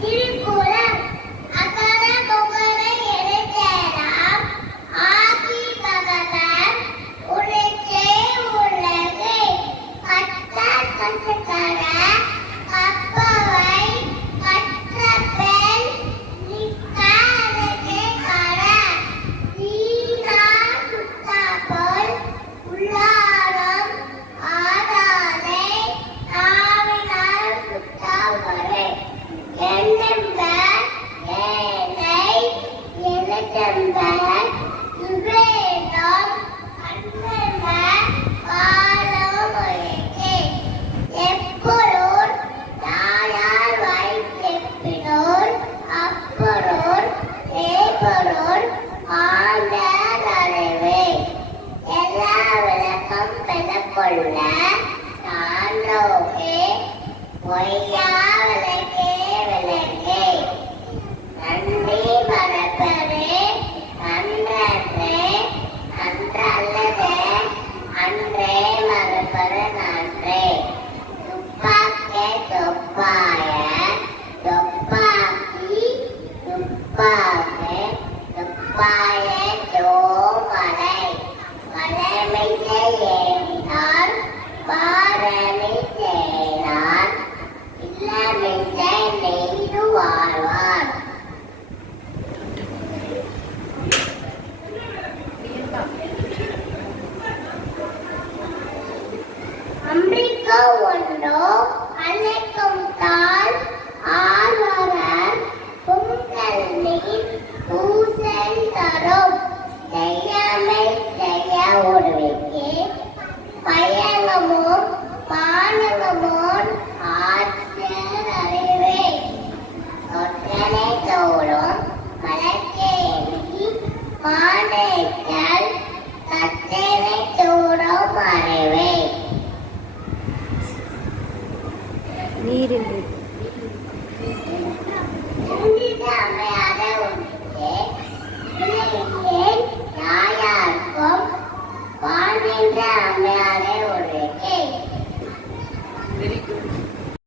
Eating பெறக்கொள்ள சான்றோகே பொய்யா விளக்கே விளக்கே. நன்றி மறப்பரே நன்றே நன்றல்லதே அன்றே மறப்பது நன்றே. துப்பாக்கே தொப்பாய தொப்பாக்கி துப்பாக்கே துப்பாய தோமலை மலைமை செய்யினார் இல்லமை செய்து வாழ்வார் அம்பிகா ஒன்றோ அழைக்கும் தாள் ஆழ்வாரர் பொங்கல் நீர் பூசல் தரும் தோறும் மலக்கேறி மானைக்கல் கற்றனை